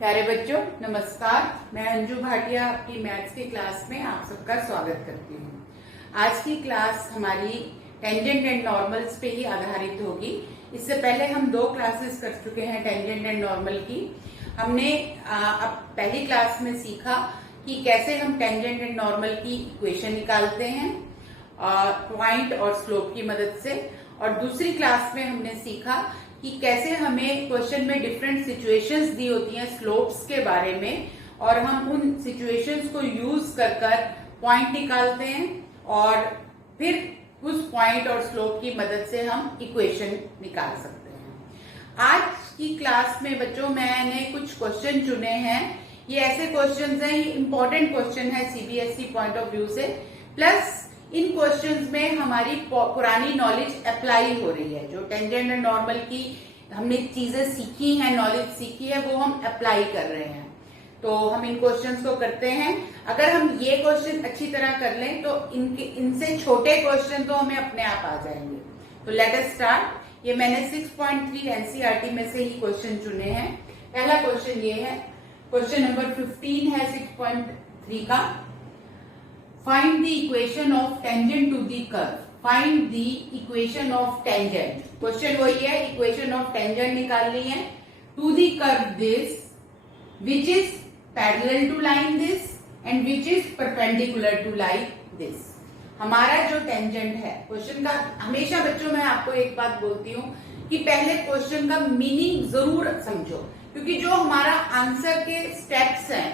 प्यारे बच्चों नमस्कार। मैं अंजू भाटिया आपकी मैथ्स की क्लास में आप सबका स्वागत करती हूँ। आज की क्लास हमारी टेंजेंट एंड नॉर्मल्स पे ही आधारित होगी। इससे पहले हम 2 क्लासेस कर चुके हैं टेंजेंट एंड नॉर्मल की। हमने अब पहली क्लास में सीखा कि कैसे हम टेंजेंट एंड नॉर्मल की इक्वेशन निकालते हैं पॉइंट और स्लोप की मदद से, और दूसरी क्लास में हमने सीखा कि कैसे हमें क्वेश्चन में डिफरेंट सिचुएशंस दी होती हैं स्लोप्स के बारे में, और हम उन सिचुएशंस को यूज कर पॉइंट निकालते हैं और फिर उस पॉइंट और स्लोप की मदद से हम इक्वेशन निकाल सकते हैं। आज की क्लास में बच्चों मैंने कुछ क्वेश्चन चुने हैं। ये ऐसे क्वेश्चन हैं, ये इंपॉर्टेंट क्वेश्चन है सीबीएसई पॉइंट ऑफ व्यू से, प्लस इन क्वेश्चंस में हमारी पुरानी नॉलेज अप्लाई हो रही है। जो टेंजेंट एंड नॉर्मल की हमने चीजें सीखी हैं, नॉलेज सीखी है, वो हम अप्लाई कर रहे हैं। तो हम इन क्वेश्चंस को करते हैं। अगर हम ये क्वेश्चन अच्छी तरह कर लें तो इनसे छोटे क्वेश्चन तो हमें अपने आप आ जाएंगे। तो लेट अस स्टार्ट। ये मैंने 6.3 एनसीईआरटी में से ही क्वेश्चन चुने हैं। पहला क्वेश्चन ये है, क्वेश्चन नंबर 15 है 6.3 का। Find the equation of tangent to the curve. Find the equation of tangent. Question वही है, equation of tangent निकालनी है। To the curve this, which is parallel to line this and which is perpendicular to line this. हमारा जो tangent है, question का हमेशा बच्चों मैं आपको एक बात बोलती हूँ कि पहले क्वेश्चन का मीनिंग जरूर समझो, क्योंकि जो हमारा आंसर के स्टेप्स हैं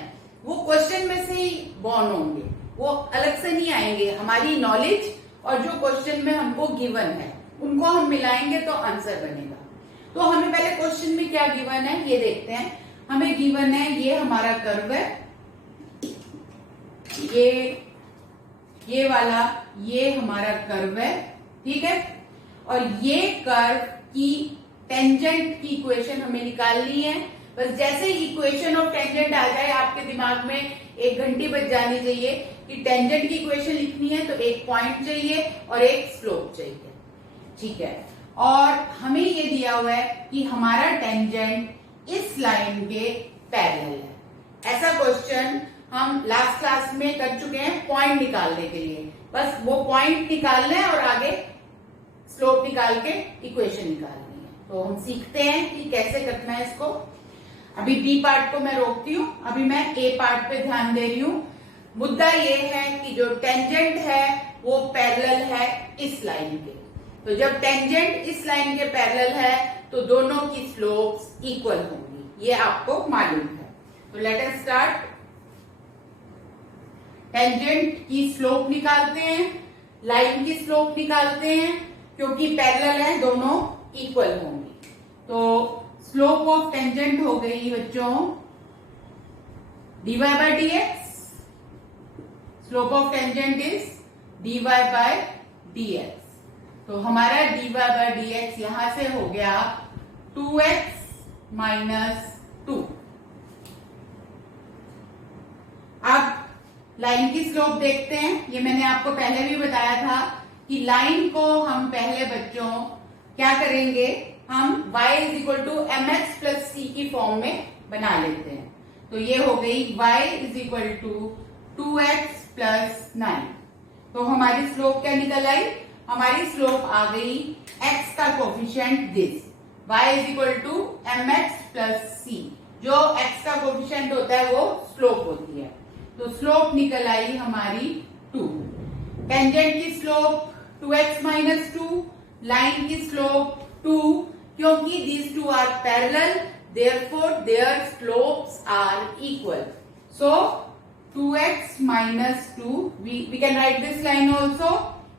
वो क्वेश्चन में से ही बॉर्न होंगे, वो अलग से नहीं आएंगे। हमारी नॉलेज और जो क्वेश्चन में हमको गिवन है उनको हम मिलाएंगे तो आंसर बनेगा। तो हमें पहले क्वेश्चन में क्या गिवन है ये देखते हैं। हमें गिवन है ये हमारा कर्व है, ये वाला ये हमारा कर्व है, ठीक है। और ये कर्व की टेंजेंट की इक्वेशन हमें निकालनी है। बस जैसे इक्वेशन ऑफ टेंजेंट आ जाए आपके दिमाग में एक घंटी बज जानी चाहिए कि टेंजेंट की इक्वेशन लिखनी है तो एक पॉइंट चाहिए और एक स्लोप चाहिए, ठीक है। और हमें ये दिया हुआ है कि हमारा टेंजेंट इस लाइन के पैरेलल है। ऐसा क्वेश्चन हम लास्ट क्लास में कर चुके हैं पॉइंट निकालने के लिए। बस वो पॉइंट निकालना है और आगे स्लोप निकाल के इक्वेशन निकालनी है। तो हम सीखते हैं कि कैसे करना है इसको। अभी बी पार्ट को मैं रोकती हूँ, अभी मैं ए पार्ट पे ध्यान दे रही हूँ। मुद्दा ये है कि जो टेंजेंट है वो पैरेलल है इस लाइन के। तो जब टेंजेंट इस लाइन के पैरेलल है तो दोनों की स्लोप्स इक्वल होंगी, ये आपको मालूम है। तो लेट अस स्टार्ट। टेंजेंट की स्लोप निकालते हैं, लाइन की स्लोप निकालते हैं, क्योंकि पैरेलल है दोनों इक्वल होंगी। तो स्लोप ऑफ टेंजेंट हो गई बच्चों dy by dx। Slope of tangent is dy by dx। तो हमारा dy by dx यहां से हो गया 2x minus 2। अब लाइन की स्लोप देखते हैं। ये मैंने आपको पहले भी बताया था कि लाइन को हम पहले बच्चों क्या करेंगे, हम y is equal to mx plus c की फॉर्म में बना लेते हैं। तो ये हो गई y is equal to 2x plus 9। तो हमारी स्लोप क्या निकल आई, हमारी स्लोप आ गई x का coefficient this, y is equal to mx plus c। जो x का कोफिशिएंट होता है वो स्लोप होती है। तो स्लोप निकल आई हमारी 2। टेंजेंट की स्लोप 2x माइनस 2, लाइन की स्लोप 2, क्योंकि these two are parallel, therefore their slopes are equal. So 2x minus 2, we can write this line also.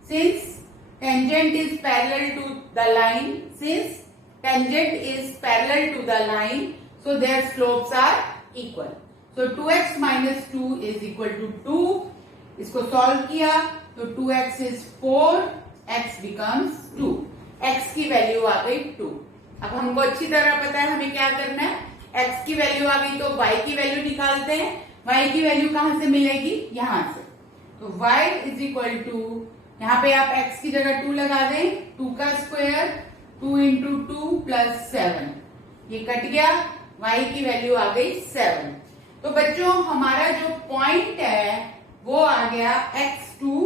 Since tangent is parallel to the line, since tangent is parallel to the line, so their slopes are equal. So 2x minus 2 is equal to 2. इसको solve किया तो 2x is 4, x becomes 2. x की value आ गई 2। अब हमको अच्छी तरह पता है हमें क्या करना है। x की वैल्यू आ गई तो y की वैल्यू निकालते हैं। y की वैल्यू कहां से मिलेगी, यहां से। तो y इज इक्वल टू, यहाँ पे आप x की जगह 2 लगा दें, 2 का स्क्वायर 2 इंटू 2 प्लस 7, ये कट गया। y की वैल्यू आ गई 7। तो बच्चों हमारा जो पॉइंट है वो आ गया x2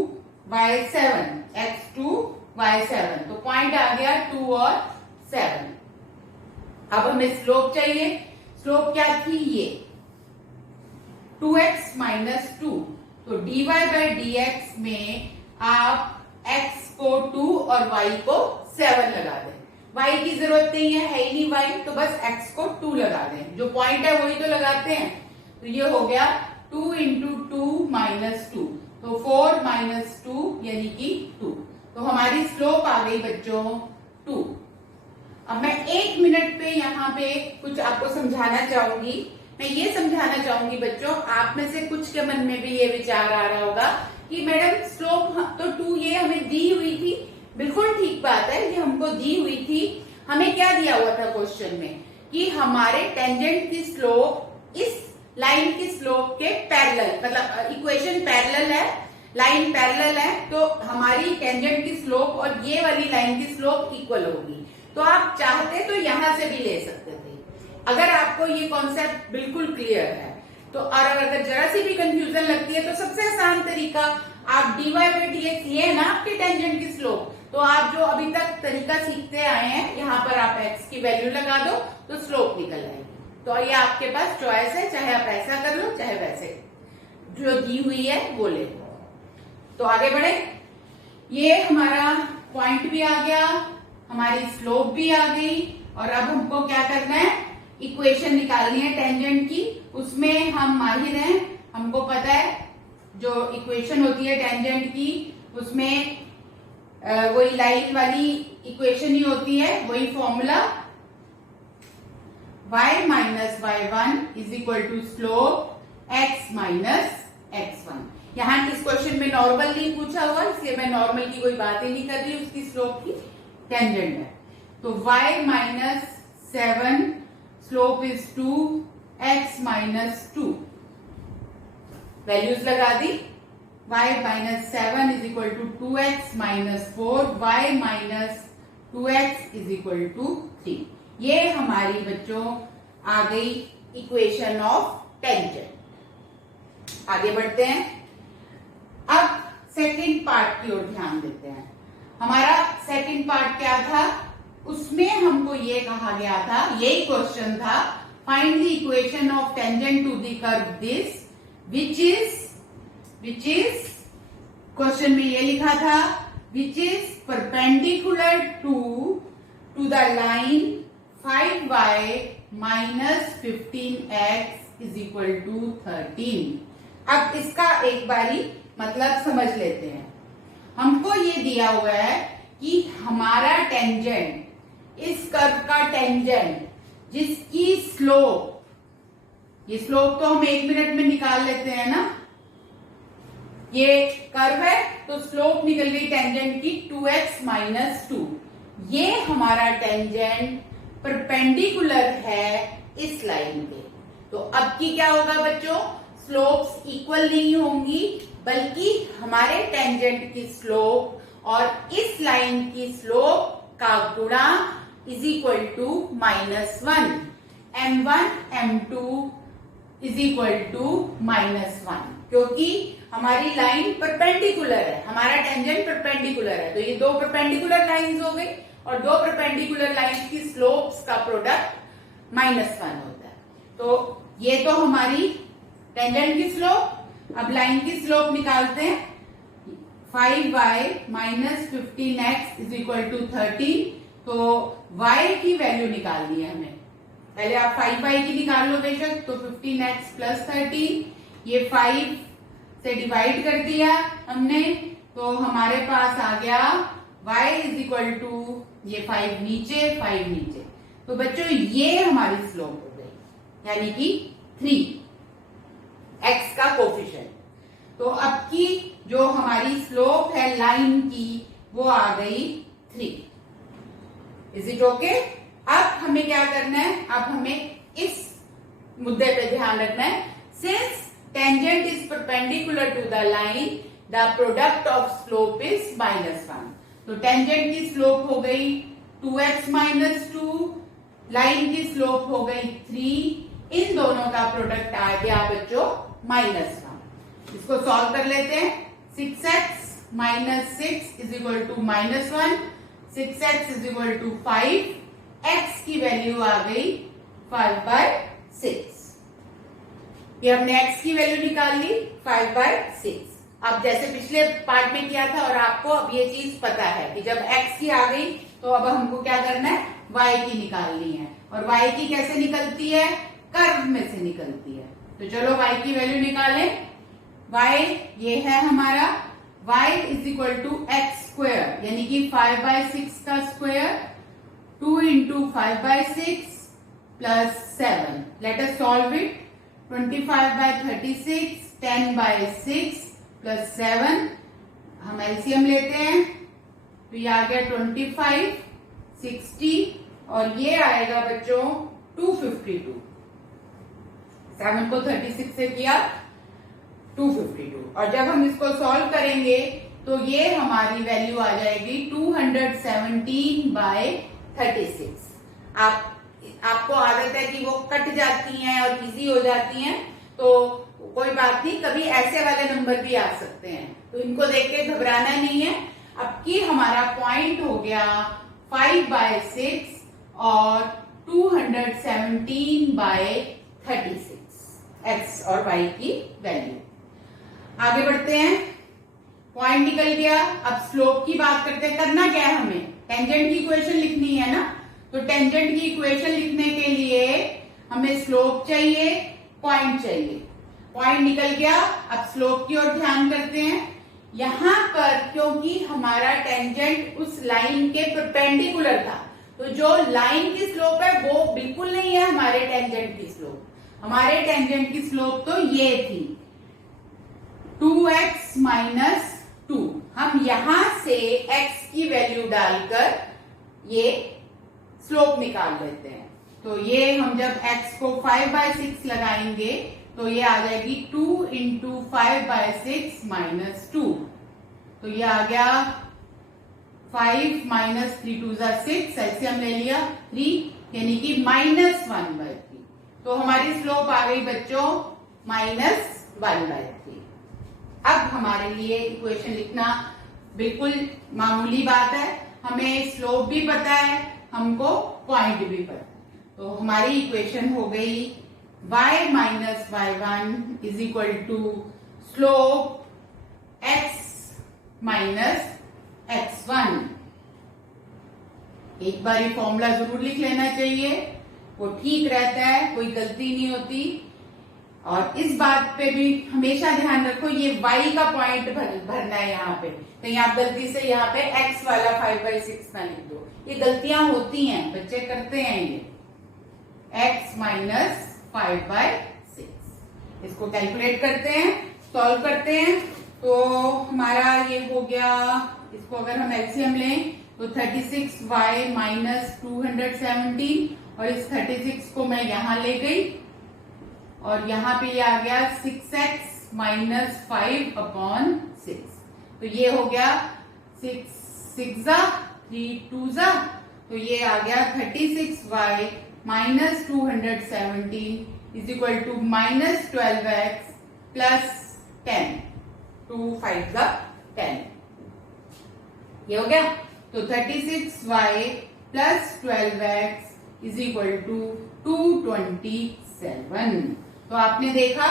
y7, x2 y7। तो पॉइंट आ गया 2 और 7। अब हमें स्लोप चाहिए। स्लोप क्या थी? ये 2x माइनस 2। तो dy बाई dx में आप x को 2 और y को 7 लगा दें। y की जरूरत नहीं है ही नहीं y, तो बस x को 2 लगा दें। जो पॉइंट है वही तो लगाते हैं। तो ये हो गया 2 इंटू 2 माइनस 2, तो 4 माइनस 2 यानी कि 2। तो हमारी स्लोप आ गई बच्चों 2। अब मैं 1 मिनट पे यहाँ पे कुछ आपको समझाना चाहूंगी। मैं ये समझाना चाहूंगी बच्चों, आप में से कुछ के मन में भी ये विचार आ रहा होगा कि मैडम स्लोप तो 2 ये हमें दी हुई थी। बिल्कुल ठीक बात है, ये हमको दी हुई थी। हमें क्या दिया हुआ था क्वेश्चन में कि हमारे टेंजेंट की स्लोप इस लाइन की स्लोप के पैरेलल, मतलब इक्वेशन पैरेलल है, लाइन पैरेलल है, तो हमारी टेंजेंट की स्लोप और ये वाली लाइन की स्लोप इक्वल होगी। तो आप चाहते तो यहां से भी ले सकते थे, अगर आपको ये कॉन्सेप्ट बिल्कुल क्लियर है तो। और अगर जरा सी भी कंफ्यूजन लगती है तो सबसे आसान तरीका, आप dy बाई dx ये है ना आपकी टेंजेंट की स्लोप, तो आप जो अभी तक तरीका सीखते आए हैं, यहाँ पर आप x की वैल्यू लगा दो तो स्लोप निकल आएगी। तो ये आपके पास चॉइस है, चाहे आप ऐसा कर लो चाहे वैसे, जो दी हुई है वो ले लो। तो आगे बढ़े। ये हमारा पॉइंट भी आ गया, हमारी स्लोप भी आ गई, और अब हमको क्या करना है? इक्वेशन निकालनी है टेंजेंट की। उसमें हम माहिर हैं, हमको पता है जो इक्वेशन होती है टेंजेंट की, उसमें वही लाइन वाली इक्वेशन ही होती है, वही formula y minus y1 is equal to slope x minus x1। यहाँ इस क्वेश्चन में नॉर्मल नहीं पूछा हुआ, इसलिए मैं नॉर्मल की कोई बात ही नहीं कर रही, उसकी स्लोप की टेंजेंट है। तो y minus 7 slope is 2, x minus 2, values लगा दी। y minus 7 is equal to 2x minus 4, y minus 2x is equal to 3। ये हमारी बच्चों आ गई इक्वेशन ऑफ टेंजेंट। आगे बढ़ते हैं। अब सेकंड पार्ट की ओर ध्यान देते हैं। हमारा सेकंड पार्ट क्या था? उसमें हमको ये कहा गया था, यही क्वेश्चन था, find the equation of tangent to the curve this which is question में ये लिखा था which is perpendicular to the line 5y minus 15x is equal to 13। अब इसका एक बारी मतलब समझ लेते हैं। हमको ये दिया हुआ है कि हमारा टेंजेंट, इस कर्व का टेंजेंट जिसकी स्लोप, ये स्लोप तो हम 1 मिनट में निकाल लेते हैं ना, ये कर्व है तो स्लोप निकल गई टेंजेंट की 2x माइनस 2। ये हमारा टेंजेंट परपेंडिकुलर है इस लाइन पे। तो अब की क्या होगा बच्चों? स्लोप्स इक्वल नहीं होंगी, बल्कि हमारे टेंजेंट की स्लोप और इस लाइन की स्लोप का गुणा is equal to -1। m1 m2 is equal to -1, क्योंकि हमारी लाइन परपेंडिकुलर है, हमारा टेंजेंट परपेंडिकुलर है। तो ये 2 परपेंडिकुलर लाइंस हो गई, और 2 परपेंडिकुलर लाइंस की स्लोप्स का प्रोडक्ट -1 होता है। तो ये तो हमारी टेंजेंट की स्लोप। अब लाइन की स्लोप निकालते हैं। 5y minus 15x is equal to 13। तो y की वैल्यू निकालनी है हमें। पहले आप 5y की निकाल लो बेशक। तो 15x प्लस 13, ये 5 से डिवाइड कर दिया हमने, तो हमारे पास आ गया y इज इक्वल टू, ये 5 नीचे 5 नीचे, तो बच्चों ये हमारी स्लोप हो गई, यानी कि 3 x का कोफिशिएंट। तो अब की जो हमारी स्लोप है लाइन की वो आ गई 3। Is it okay? अब हमें क्या करना है? अब हमें इस मुद्दे पे ध्यान रखना है। Since tangent is perpendicular to the line, the product of slope is -1। तो टेंजेंट की स्लोप हो गई 2x माइनस 2 लाइन की स्लोप हो गई 3, इन दोनों का प्रोडक्ट आ गया बच्चों -1। इसको सॉल्व कर लेते हैं। 6x - 6 is equal to -1, 6x is equal to 5, x की वैल्यू आ गई 5/6। ये हमने x की वैल्यू निकाल ली 5/6। अब जैसे पिछले पार्ट में किया था और आपको अब ये चीज पता है कि जब x की आ गई तो अब हमको क्या करना है, y की निकालनी है। और y की कैसे निकलती है, कर्व में से निकलती है। तो चलो y की वैल्यू निकालें। y ये है हमारा, y is equal to x², यानी कि 5/6 का square, 2 into 5/6 plus 7। Let us solve it. 25/36, 10/6 plus 7, हम एलसीएम लेते हैं तो ये आ गया 25, 60 और ये आएगा बच्चों 252। 7 को 36 से किया 252, और जब हम इसको सॉल्व करेंगे तो ये हमारी वैल्यू आ जाएगी 217/36। आपको आदत है कि वो कट जाती हैं और इजी हो जाती हैं, तो कोई बात नहीं, कभी ऐसे वाले नंबर भी आ सकते हैं, तो इनको देख के घबराना नहीं है। अब की हमारा पॉइंट हो गया 5/6 और 217/36 x और y की वैल्यू। आगे बढ़ते हैं, पॉइंट निकल गया। अब स्लोप की बात करते हैं। करना क्या है, हमें टेंजेंट की इक्वेशन लिखनी है ना, तो टेंजेंट की इक्वेशन लिखने के लिए हमें स्लोप चाहिए, पॉइंट चाहिए। पॉइंट निकल गया, अब स्लोप की ओर ध्यान करते हैं। यहां पर क्योंकि हमारा टेंजेंट उस लाइन के परपेंडिकुलर था, तो जो लाइन की स्लोप है वो बिल्कुल नहीं है हमारे टेंजेंट की स्लोप। हमारे टेंजेंट की स्लोप तो ये थी 2x - 2। हम यहां से x की वैल्यू डालकर ये स्लोप निकाल लेते हैं। तो ये हम जब x को 5/6 लगाएंगे तो ये आ जाएगी 2 इंटू 5/6 - 2। तो ये आ गया 5 - 3 2 6, एलसीएम ले लिया 3, यानी कि -1/3। तो हमारी स्लोप आ गई बच्चों -1/3। अब हमारे लिए इक्वेशन लिखना बिल्कुल मामूली बात है, हमें स्लोप भी पता है, हमको पॉइंट भी पता है। तो हमारी इक्वेशन हो गई y - y1 is equal to slope x - x1। एक बार ये फॉर्मूला जरूर लिख लेना चाहिए, वो ठीक रहता है, कोई गलती नहीं होती। और इस बात पे भी हमेशा ध्यान रखो, ये y का पॉइंट भरना है यहाँ पे, कहीं आप गलती से यहाँ पे x वाला 5/6 ना लिख दो। ये गलतियां होती हैं, बच्चे करते हैं ये। x - 5/6, इसको कैलकुलेट करते हैं, सॉल्व करते हैं। तो हमारा ये हो गया, इसको अगर हम एलसीएम लें तो 36y - 217, और इस 36 को मैं यहां ले गई और यहाँ पे ये आ गया 6x - 5/6। तो ये हो गया 6 6 3 2, तो ये आ गया 36y - 217 is equal to -12x plus 10, 2 5 10। ये हो गया, तो 36y plus 12x is equal to 227। तो आपने देखा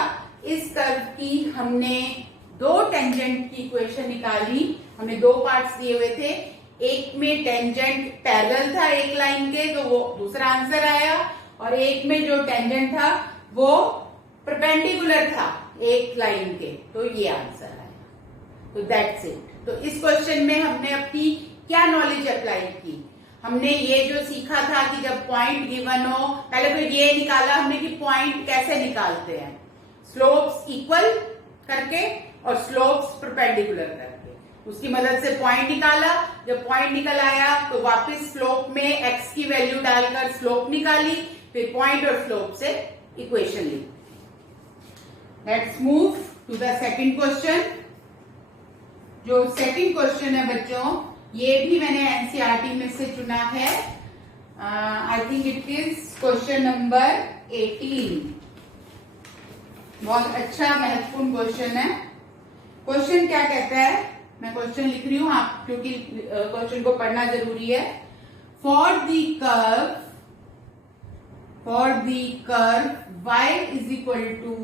इस कर्व की हमने दो टेंजेंट की इक्वेशन निकाली। हमने दो पार्ट्स दिए हुए थे, एक में टेंजेंट पैरेलल था एक लाइन के, तो वो दूसरा आंसर आया, और एक में जो टेंजेंट था वो परपेंडिकुलर था एक लाइन के, तो ये आंसर आया। तो दैट्स इट। तो इस क्वेश्चन में हमने अपनी क्या नॉलेज अप्लाई की, हमने ये जो सीखा था कि जब पॉइंट गिवन हो, पहले तो ये निकाला हमने कि पॉइंट कैसे निकालते हैं, स्लोप्स इक्वल करके और स्लोप्स परपेंडिकुलर करके, उसकी मदद से पॉइंट निकाला। जब पॉइंट निकल आया तो वापस स्लोप में x की वैल्यू डालकर स्लोप निकाली, फिर पॉइंट और स्लोप से इक्वेशन ली। Let's move to the second question. जो सेकंड क्वेश्चन है बच्चों, ये भी मैंने एनसीईआरटी में से चुना है। I think it is question number 18। बहुत अच्छा महत्वपूर्ण क्वेश्चन है। क्वेश्चन क्या कहता है, मैं क्वेश्चन लिख रही हूं आप, क्योंकि क्वेश्चन को पढ़ना जरूरी है। For the curve y is equal to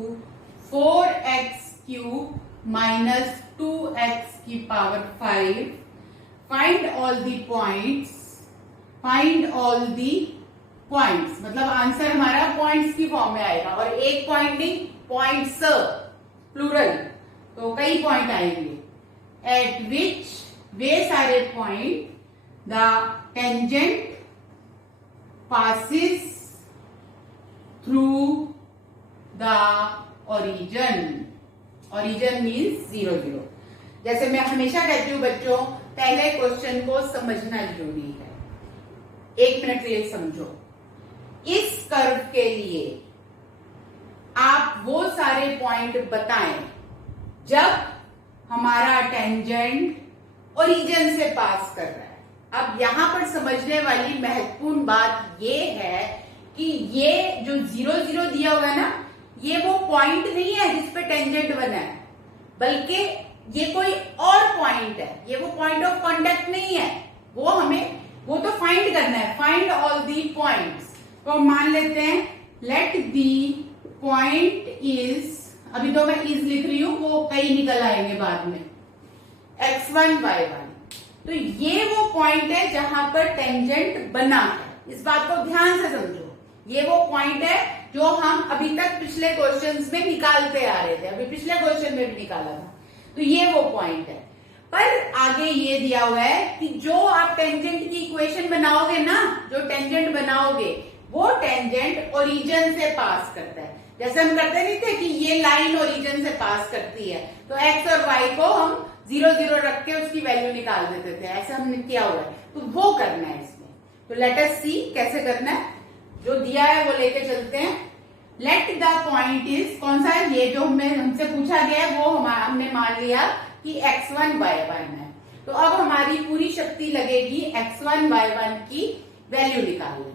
4x³ minus 2x की power 5, find all the points, मतलब आंसर हमारा पॉइंट्स की फॉर्म में आएगा, और एक पॉइंट नहीं, पॉइंट्स प्लूरल, तो कई पॉइंट आएंगे। एट विच, वे सारे point the tangent passes through the origin means 0 0। जैसे मैं हमेशा कहती हूँ बच्चों, पहले क्वेश्चन को समझना जरूरी है। 1 मिनट के लिए समझो। इस कर्व के लिए आप वो सारे पॉइंट बताएं जब हमारा टेंजेंट ओरिजिन से पास कर रहा है। अब यहां पर समझने वाली महत्वपूर्ण बात ये है कि ये जो 0 0 दिया हुआ है ना, ये वो पॉइंट नहीं है जिस पे टेंजेंट बना है, बल्कि ये कोई और पॉइंट है। ये वो पॉइंट ऑफ कांटेक्ट नहीं है, वो तो फाइंड करना है। Find all the points. तो मान लेते हैं लेट दी पॉइंट इज, अभी तो मैं इज लिख रही हूं, वो कई निकल आएंगे बाद में, x1 y1। तो ये वो पॉइंट है जहां पर टेंजेंट बना है। इस बात को ध्यान से समझो। ये वो पॉइंट है जो हम अभी तक पिछले क्वेश्चंस में निकालते आ रहे थे, अभी पिछले क्वेश्चन में भी निकाला था। तो ये वो पॉइंट है। पर आगे ये दिया हुआ है कि जो आप टेंजेंट की इक्वेशन बनाओगे ना, जो टेंजेंट बनाओगे, वो टेंजेंट ओरिजिन से पास करता है। जैसे हम करते नहीं थे कि ये लाइन ओरिजिन से पास करती है, तो x और y को हम 0 0 रख के उसकी वैल्यू निकाल देते थे, ऐसे हमने किया हुआ है। तो वो करना है इसमें। तो लेट अस सी कैसे करना है। जो दिया है वो लेके चलते हैं। लेट द पॉइंट इज, कौन सा है ये जो हमसे पूछा गया है, वो हमने मान लिया कि x1 y1 है। तो अब हमारी पूरी शक्ति लगेगी x1 y1 की वैल्यू निकालने में।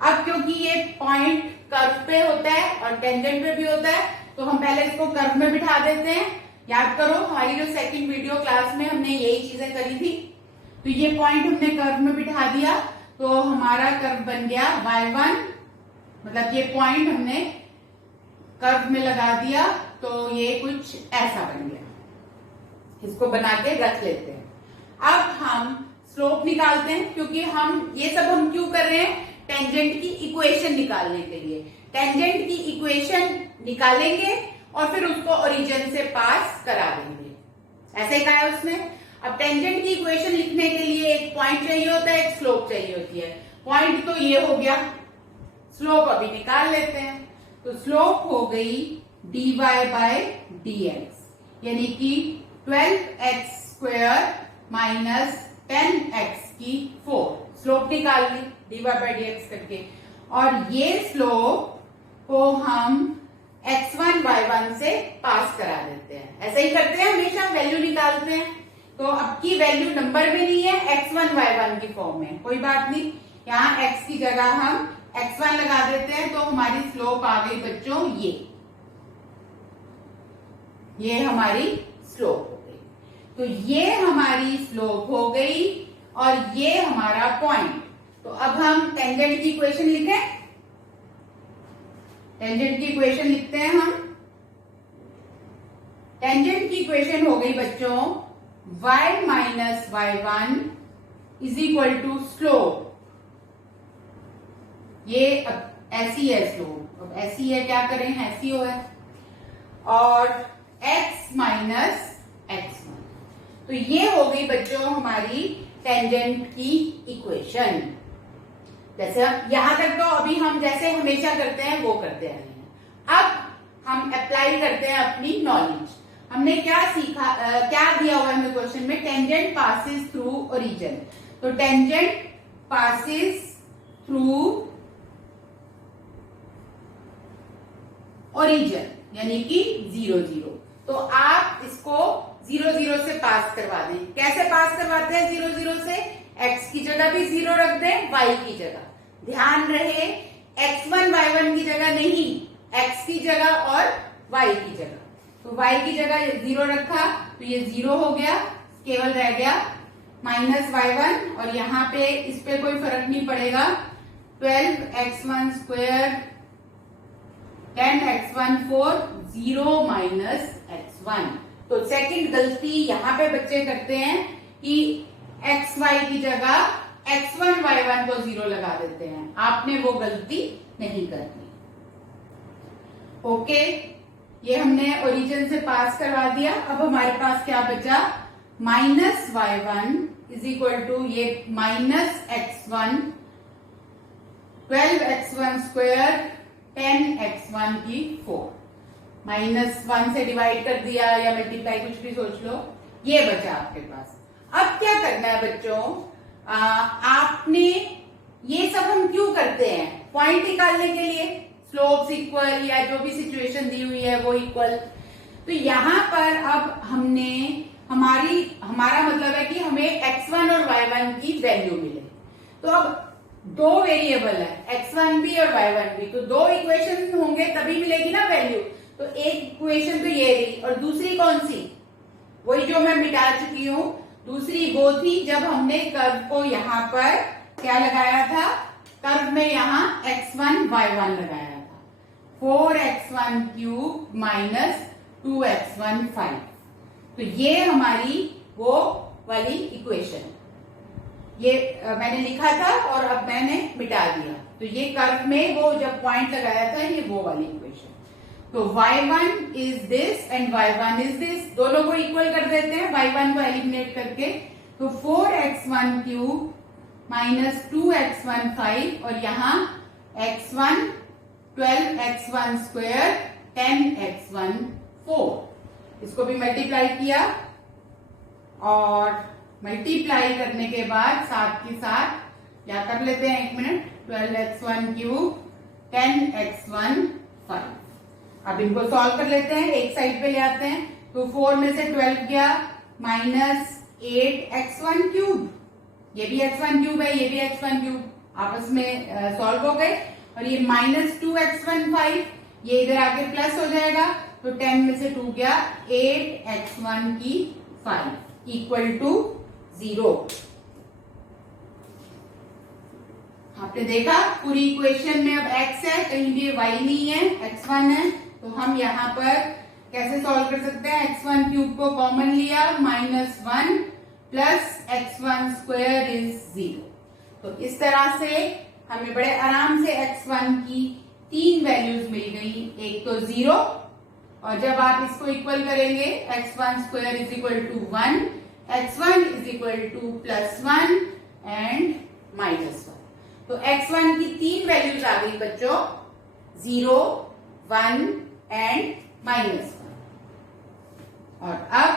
अब क्योंकि ये पॉइंट कर्व पे होता है और टेंजेंट पे भी होता है, तो हम पहले इसको कर्व में बिठा देते हैं। याद करो हमारी जो सेकंड वीडियो क्लास में हमने यही चीजें करी थी। तो ये पॉइंट हमने कर्व में बिठा दिया, तो हमारा कर्व बन गया y1, मतलब ये पॉइंट हमने कर्व में लगा दिया, तो ये कुछ ऐसा बन गया। इसको बना के रख लेते हैं। अब हम स्लोप निकालते हैं, क्योंकि ये सब हम क्यों कर रहे हैं, टेंजेंट की इक्वेशन निकालने के लिए। टेंजेंट की इक्वेशन निकालेंगे और फिर उसको ओरिजिन से पास करा देंगे। ऐसे ही कहा है उसने। अब टेंजेंट की इक्वेशन लिखने के लिए एक पॉइंट चाहिए होता है, एक स्लोप चाहिए होती है। पॉइंट तो ये हो गया, स्लोप अभी निकाल लेते हैं। तो स्लोप हो गई dy बाय dx, यानी कि 12x² माइनस 10x⁴ स्लोप निकाल ली dy बाय dx करके। और ये स्लोप को हम x1 y1 से पास करा देते हैं। ऐसे ही करते हैं हमेशा, वैल्यू निकालते हैं। तो अब की वैल्यू नंबर में नहीं है, x1 y1 की फॉर्म में, कोई बात नहीं। यहाँ x की जगह हम x1 लगा देते हैं, तो हमारी स्लोप आ गई बच्चों ये हमारी स्लोप हो गई। तो ये हमारी स्लोप हो गई और ये हमारा पॉइंट। तो अब हम टेंजेंट की इक्वेशन लिखें। टेंजेंट की इक्वेशन लिखते हैं हम। टेंजेंट की इक्वेशन हो गई बच्चों y minus y1 is equal to slope. ये अब ऐसी है स्लोप, अब ऐसी है, क्या करें, ऐसी हो है, और x माइनस x1। तो ये हो गई बच्चों हमारी टेंजेंट की इक्वेशन। जैसे यहां तक तो अभी हम जैसे हमेशा करते हैं वो करते आ रहे हैं। अब हम अप्लाई करते हैं अपनी नॉलेज। हमने क्या सीखा, क्या दिया हुआ है हमें क्वेश्चन में, टेंजेंट पासिस थ्रू ओरिजिन। तो टेंजेंट पासिस थ्रू ओरिजिन यानी कि 0 0। तो आप इसको 0 0 से पास करवा दें। कैसे पास करवाते हैं 0 0 से, x की जगह भी 0 रख दें, y की जगह। ध्यान रहे x1 y1 की जगह नहीं, x की जगह और y की जगह। तो y की जगह 0 रखा तो ये 0 हो गया, केवल रह गया -y1 और यहाँ पे इस पे कोई फर्क नहीं पड़ेगा। 12x1 square 10x1 4 0 -x1। तो सेकंड गलती यहाँ पे बच्चे करते हैं कि xy की जगह x1 y1 को 0 लगा देते हैं। आपने वो गलती नहीं करनी। ओके, ये हमने ओरिजिन से पास करवा दिया। अब हमारे पास क्या बचा, -y1 इज इक्वल टू ये -x1 12x1 स्क्वायर 10x1 की 4 -1 से डिवाइड कर दिया या मल्टीप्लाई, कुछ भी सोच लो। ये बचा आपके पास। अब क्या करना है बच्चों, आपने ये सब हम क्यों करते हैं, पॉइंट निकालने के लिए, स्लोप्स इक्वल या जो भी सिचुएशन दी हुई है वो इक्वल। तो यहां पर अब हमने हमारा मतलब है कि हमें x1 और y1 की वैल्यू मिले। तो अब दो वेरिएबल है, x1 भी और y1 भी, तो दो इक्वेशन होंगे तभी मिलेगी ना वैल्यू। तो एक इक्वेशन तो ये रही और दूसरी कौन सी, वही जो मैं मिटा चुकी हूं। दूसरी वो थी जब हमने कर्व को यहाँ पर क्या लगाया था, कर्व में यहाँ x1 y1 लगाया था, 4x1 क्यूब -2x1 5। तो ये हमारी वो वाली इक्वेशन, ये मैंने लिखा था और अब मैंने मिटा दिया। तो ये कर्व में वो जब पॉइंट लगाया था, ये वो वाली इक्वेशन। तो y1 is this and y1 is this, दोनों को इक्वल कर देते हैं y1 को एलिमिनेट करके। तो 4x1 क्यूब -2x1 5 और यहाँ x1 12x1 स्क्वायर 10x1 4। इसको भी मल्टीप्लाई किया और मल्टीप्लाई करने के बाद साथ के साथ क्या कर लेते हैं, 1 मिनट, 12x1 क्यूब 10x1 5। अब इनको सॉल्व कर लेते हैं, एक साइड पे ले आते हैं। तो 4 में से 12 गया, -8x1 क्यूब, ये भी x1 क्यूब है, ये भी x1 क्यूब, आपस में सॉल्व हो गए। और ये -2x1 5, ये इधर आके प्लस हो जाएगा। तो 10 में से 2 गया, 8x1 की 5 इक्वल टू 0। आपने देखा पूरी इक्वेशन में अब x है, कहीं भी y नहीं है, x1 है। तो हम यहाँ पर कैसे सॉल्व कर सकते हैं, x1 क्यूब को कॉमन लिया, -1 प्लस x1 स्क्वायर इज 0। तो इस तरह से हमें बड़े आराम से x1 की 3 वैल्यूज मिल गई। एक तो 0, और जब आप इसको इक्वल करेंगे x1 square is equal to 1, x1 is equal to +1 and -1। तो x1 की 3 वैल्यूज आ गई बच्चों, 0, 1 एंड -1। और अब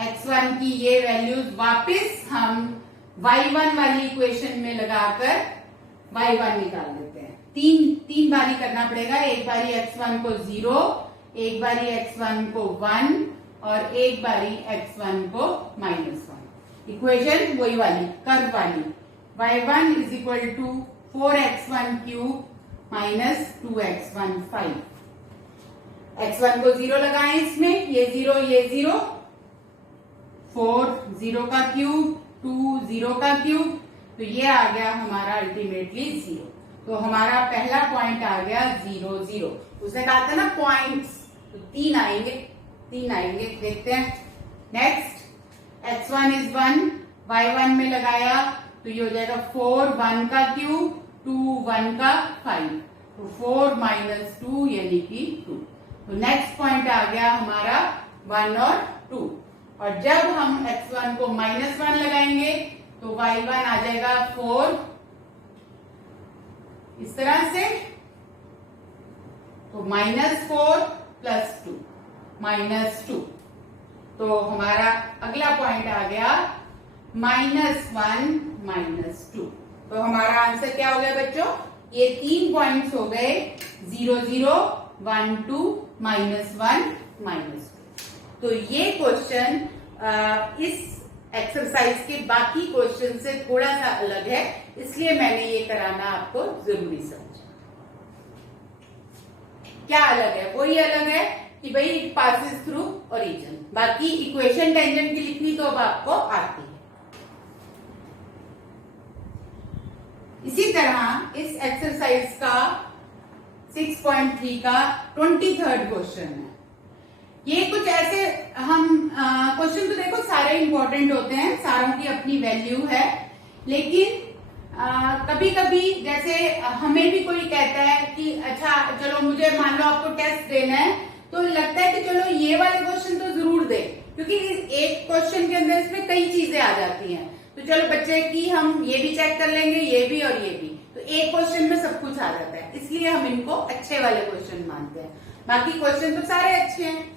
x1 की ये वैल्यूज वापस हम y1 वाली इक्वेशन में लगाकर y1 निकाल देते हैं। तीन बारी करना पड़ेगा, एक बारी x1 को 0, एक बारी x1 को 1 और एक बारी x1 को -1। इक्वेशन वही वाली, कर्व वाली, y1 is equal to 4x1 cube -2x1 5। x1 को 0 लगाएं इसमें, ये 0 ये 0, 4 0 का क्यूब, 2 0 का क्यूब, तो ये आ गया हमारा अल्टीमेटली 0। तो हमारा पहला पॉइंट आ गया 0 0। उसने कहा था ना पॉइंट्स, तो 3 आएंगे, देखते हैं। नेक्स्ट, x1 इज 1, y1 में लगाया तो ये हो जाएगा 4 1 का क्यूब, 2 1 का 5, तो 4 -2 यानी कि 2। तो नेक्स्ट पॉइंट आ गया हमारा 1 और 2। और जब हम x1 को -1 लगाएंगे तो y1 आ जाएगा 4 इस तरह से, तो -4 + 2 -2। तो हमारा अगला पॉइंट आ गया -1 -2। तो हमारा आंसर क्या हो गया बच्चों, ये 3 पॉइंट्स हो गए, 0 0 1 2 -1 -2। तो ये क्वेश्चन इस एक्सरसाइज के बाकी क्वेश्चन से थोड़ा सा अलग है, इसलिए मैंने ये कराना आपको जरूरी समझा। क्या अलग है? वही अलग है कि भाई इट पासेस थ्रू ओरिजिन। बाकी इक्वेशन टेंजेंट की लिखनी तो अब आपको आती है। इसी तरह इस एक्सरसाइज का 6.3 का 23rd क्वेश्चन है। ये कुछ ऐसे हम क्वेश्चन तो देखो सारे इंपॉर्टेंट होते हैं, सारों की अपनी वैल्यू है, लेकिन कभी कभी जैसे हमें भी कोई कहता है कि अच्छा चलो मुझे मान लो आपको टेस्ट देना है, तो लगता है कि चलो ये वाले क्वेश्चन तो जरूर दे, क्योंकि एक क्वेश्चन के अंदर इसमें कई चीजें आ जाती हैं। तो चलो बच्चे की हम ये भी चेक कर लेंगे, ये भी और ये भी, तो एक क्वेश्चन में सब कुछ आ जाता है, इसलिए हम इनको अच्छे वाले क्वेश्चन मानते हैं। बाकी क्वेश्चन तो सारे अच्छे हैं।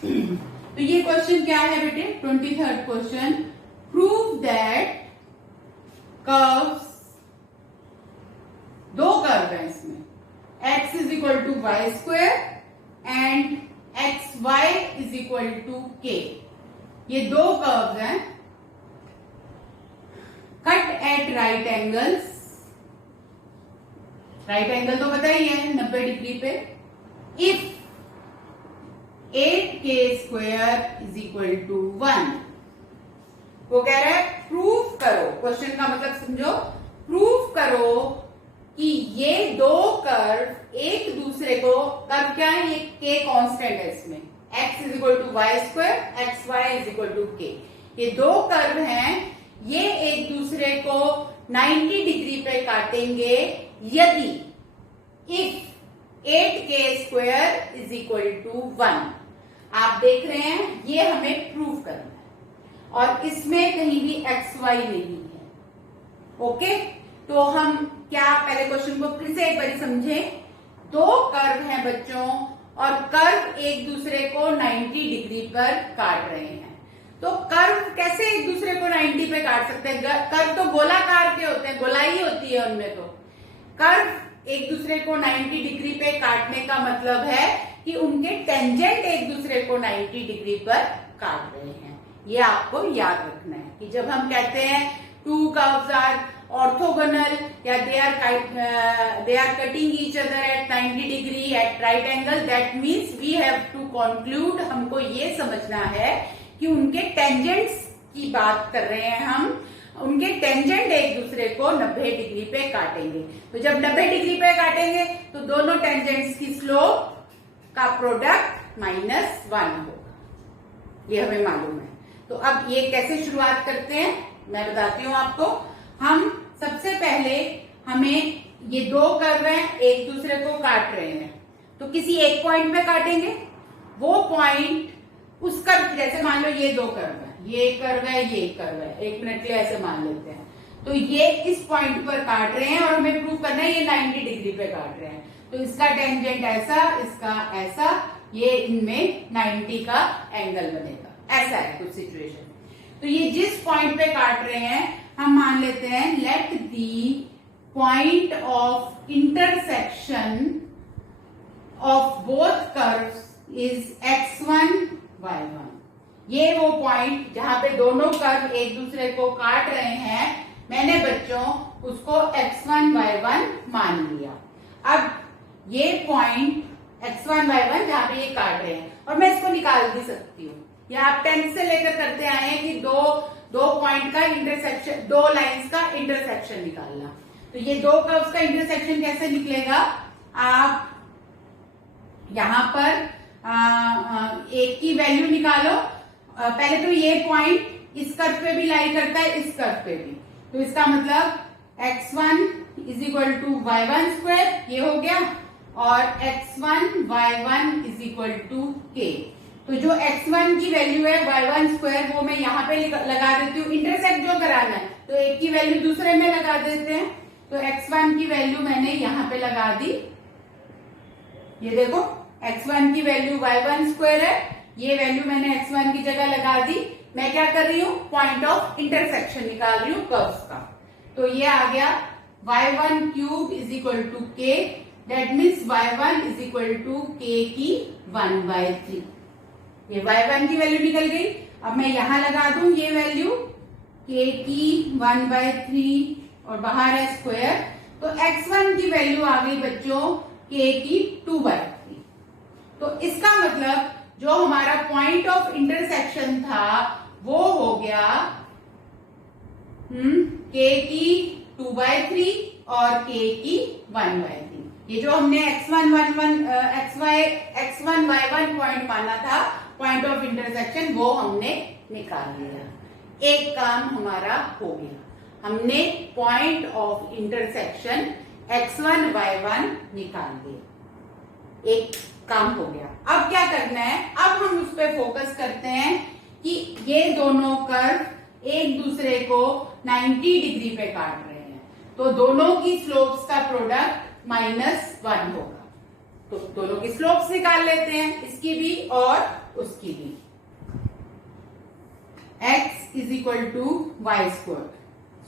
तो ये क्वेश्चन क्या है बेटे? 23rd question, prove that curves, दो कर्व है इसमें, x is equal to Y square and X Y is equal to K. ये दो कर्व्स हैं, cut at right angles. Right angle तो पता ही है 90 डिग्री पे। If 8k square is equal to 1, वो कह रहा है प्रूव करो, क्वेश्चन का मतलब समझो, प्रूव करो कि ये दो कर्व एक दूसरे को, कर्व क्या है? ये k कांस्टेंट है इसमें, x is equal to Y square, X Y is equal to k। ये दो कर्व हैं, ये एक दूसरे को 90 डिग्री पे काटेंगे यदि if 8k square is equal to 1। आप देख रहे हैं ये हमें प्रूव करना है, और इसमें कहीं भी एक्स वाई नहीं है। ओके, तो हम क्या पहले क्वेश्चन को फिर से एक बार समझें। दो कर्व हैं बच्चों, और कर्व एक दूसरे को 90 डिग्री पर काट रहे हैं। तो कर्व कैसे एक दूसरे को 90 पे काट सकते हैं? कर्व तो गोलाकार के होते हैं, गोलाई होती है उनमें। तो कर्व एक दूसरे को 90 डिग्री पे काटने का मतलब है कि उनके टेंजेंट एक दूसरे को 90 डिग्री पर काट रहे हैं। ये आपको याद रखना है कि जब हम कहते हैं टू कर्व्स आर ऑर्थोगोनल या they are cutting each other at 90 degree at right angle, that means we have to conclude, हमको ये समझना है कि उनके टेंजेंट्स की बात कर रहे हैं हम, उनके टेंजेंट एक दूसरे को 90 डिग्री पे काटेंगे। तो जब 90 डिग्री पे काटेंगे तो दोनों टेंजेंट्स की स्लोप का प्रोडक्ट -1 होगा, ये हमें मालूम है। तो अब ये कैसे शुरुआत करते हैं मैं बताती हूँ आपको। हम सबसे पहले, हमें ये दो कर्व हैं एक दूसरे को काट रहे हैं, तो किसी एक पॉइंट पे काटेंगे। वो पॉइंट उस कर्व, जैसे मान लो ये दो कर्व है, ये कर्व है, ये कर्व है, 1 मिनट के लिए ऐसे मान लेते हैं। तो ये इस पॉइंट पर काट रहे हैं और हमें प्रूव करना है ये 90 डिग्री पे काट रहे हैं। तो इसका टेंजेंट ऐसा, इसका ऐसा, ये इनमें 90 का एंगल बनेगा। ऐसा है कुछ सिचुएशन। तो ये जिस पॉइंट पे काट रहे हैं हम मान लेते हैं let the point of intersection of both curves is x1 y1। ये वो पॉइंट जहां पे दोनों कर्व एक दूसरे को काट रहे हैं, मैंने बच्चों उसको x1 y1 मान लिया। अब ये पॉइंट x1 y1 जहां पे ये काट रहे हैं, और मैं इसको निकाल भी सकती हूँ, या आप 10th से लेकर करते आए हैं कि दो पॉइंट का इंटरसेक्शन, दो लाइंस का इंटरसेक्शन निकालना। तो ये दो कर्व्स का इंटरसेक्शन कैसे निकलेगा? आप यहां पर एक की वैल्यू निकालो। पहले तो ये पॉइंट इस कर्व पे भी लाई करता है, इस कर्व पे भी, तो इसका मतलब x1 is equal to y1 square, ये हो गया, और x1 y1 is equal to k। तो जो x1 की वैल्यू है y1 स्क्वायर, वो मैं यहाँ पे लगा देती हूँ। इंटरसेक्ट जो कराना है तो एक की वैल्यू दूसरे में लगा देते हैं। तो x1 की वैल्यू मैंने यहाँ पे लगा दी, ये देखो x1 की वैल्यू y1 स्क्वायर है, ये वैल्यू मैंने x1 की जगह लगा दी। मैं क्या कर रही हूँ? पॉइंट ऑफ इंटरसेक्शन निकाल रही हूँ कर्व्स का। तो ये आ गया y1 cube is equal to k, that means y1 is equal to k की 1/3। ये y1 की वैल्यू निकल गई। अब मैं यहां लगा दूं ये वैल्यू k की 1/3 और बाहर है स्क्वायर, तो x1 की वैल्यू आ गई बच्चों k की 2/3। तो इसका मतलब जो हमारा पॉइंट ऑफ इंटरसेक्शन था वो हो गया k की 2/3 और k की 1/3। ये जो हमने x1 y1 पॉइंट माना था पॉइंट ऑफ इंटरसेक्शन, वो हमने निकाल लिया। एक काम हमारा हो गया, हमने point of intersection x1 y1 निकाल दिया। एक काम हो गया। अब क्या करना है, अब हम उस पर फोकस करते हैं कि ये दोनों कर्व एक दूसरे को 90 डिग्री पे काट रहे हैं, तो दोनों की स्लोप्स का प्रोडक्ट -1 होगा। तो दोनों की स्लोप्स निकाल लेते हैं, इसकी भी और उसकी भी। x is equal to Y square,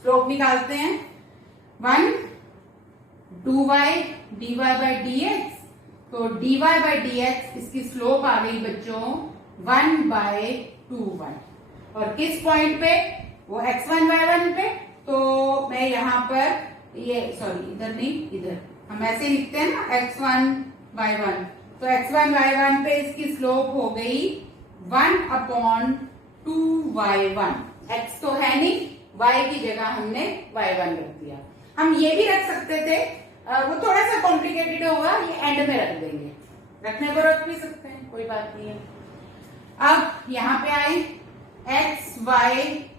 slope निकालते हैं 1 2y dy बाई dx। तो dy बाई dx इसकी स्लोप आ गई बच्चों 1/2y। और किस पॉइंट पे, वो x1 y1 पे। तो मैं यहां पर ये सॉरी इधर नहीं, इधर हम ऐसे लिखते हैं ना x1 y1। तो x1 y1 पे इसकी स्लोप हो गई 1/2y1। x तो है नहीं, y की जगह हमने y1 रख दिया। हम ये भी रख सकते थे, वो थोड़ा सा कॉम्प्लिकेटेड होगा, ये एंड में रख देंगे, रखने को रख भी सकते हैं, कोई बात नहीं है। अब यहां पे आई x y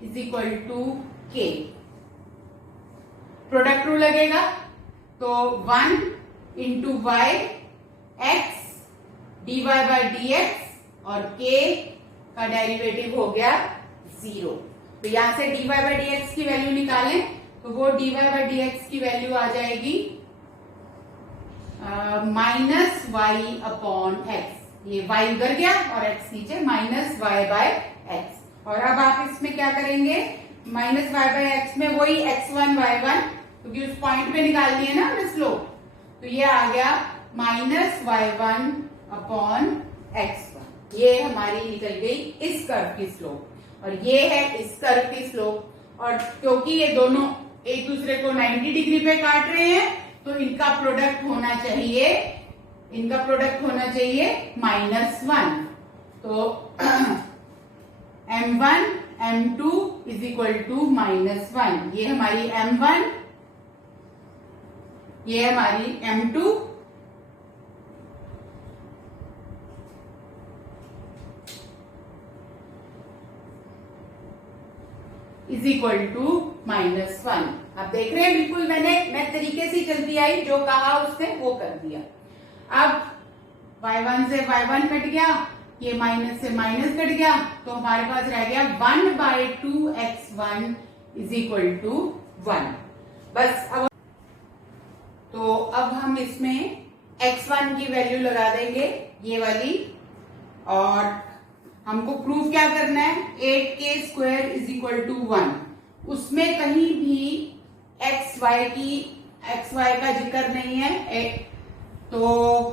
is equal to k, product rule लगेगा, तो 1 into Y x dy by dx और k का डेरिवेटिव हो गया 0। तो यहां से dy बाई dx की वैल्यू निकालें, तो वो dy बाई dx की वैल्यू आ जाएगी -y/x। ये y उधर गया और x नीचे, -y/x। और अब आप इसमें क्या करेंगे, -y/x में वही x1 y1, क्योंकि उस पॉइंट पे निकाल दिए ना हमने स्लोप, तो ये आ गया -y1/x1। ये हमारी निकल गई इस कर्व की स्लोप, और ये है इस कर्व की स्लोप। और क्योंकि ये दोनों एक दूसरे को 90 डिग्री पे काट रहे हैं, तो इनका प्रोडक्ट होना चाहिए -1। तो m1 m2 is equal to -1। ये हमारी m1, ये हमारी m2, इज इक्वल टू -1। आप देख रहे हैं, बिल्कुल मैं तरीके से चलती आई, जो कहा उसने वो कर दिया। अब y1 से y1 कट गया, ये माइनस से माइनस कट गया, तो हमारे पास रह गया 1/2x1 इज इक्वल टू 1। बस तो अब हम इसमें x1 की वैल्यू लगा देंगे, ये वाली, और हमको प्रूफ क्या करना है, 8k² इज इक्वल टू 1। उसमें कहीं भी xy का जिक्र नहीं है, तो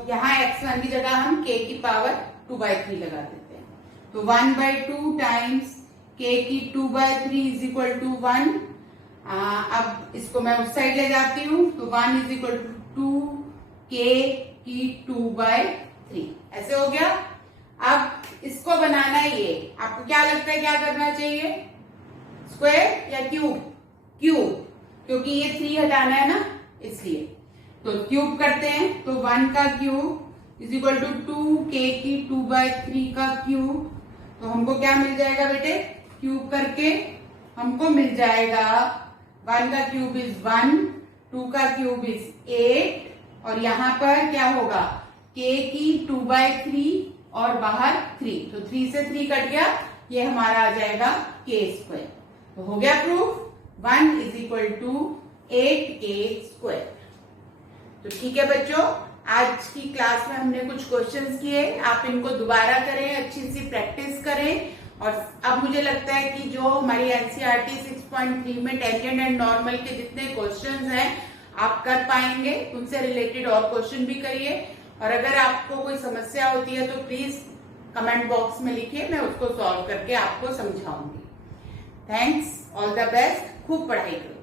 यहाँ x1 की जगह हम k की पावर 2/3 लगा देते हैं। तो 1/2 टाइम्स k की 2/3 इज इक्वल टू 1। अब इसको मैं उस साइड ले जाती हूँ, तो 1 इज इक्वल टू 2k की 2/3, ऐसे हो गया। अब इसको बनाना है, ये आपको क्या लगता है क्या करना चाहिए, स्क्वायर या क्यूब? क्यूब, क्योंकि ये 3 हटाना है ना, इसलिए तो क्यूब करते हैं। तो 1 का cube is equal to 2k की 2/3 का क्यूब। तो हमको क्या मिल जाएगा बेटे, क्यूब करके हमको मिल जाएगा 1 का क्यूब इज 1, 2 का क्यूब इज 8, और यहां पर क्या होगा, k की 2/3 और बाहर 3, तो 3 से 3 कट गया, ये हमारा आ जाएगा k²। तो हो गया proof, 1 is equal to 8k²। तो ठीक है बच्चों, आज की क्लास में हमने कुछ क्वेश्चंस किए, आप इनको दोबारा करें, अच्छी सी प्रैक्टिस करें। और अब मुझे लगता है कि जो हमारी एनसीईआरटी 6.3 में टेंजेंट एंड नॉर्मल के जितने क्वेश्चंस हैं आप कर पाएंगे, उनसे रिलेटेड और क्वेश्चन भी करिए। और अगर आपको कोई समस्या होती है तो प्लीज कमेंट बॉक्स में लिखिए, मैं उसको सॉल्व करके आपको समझाऊंगी। थैंक्स, ऑल द बेस्ट, खूब पढ़ाई करो।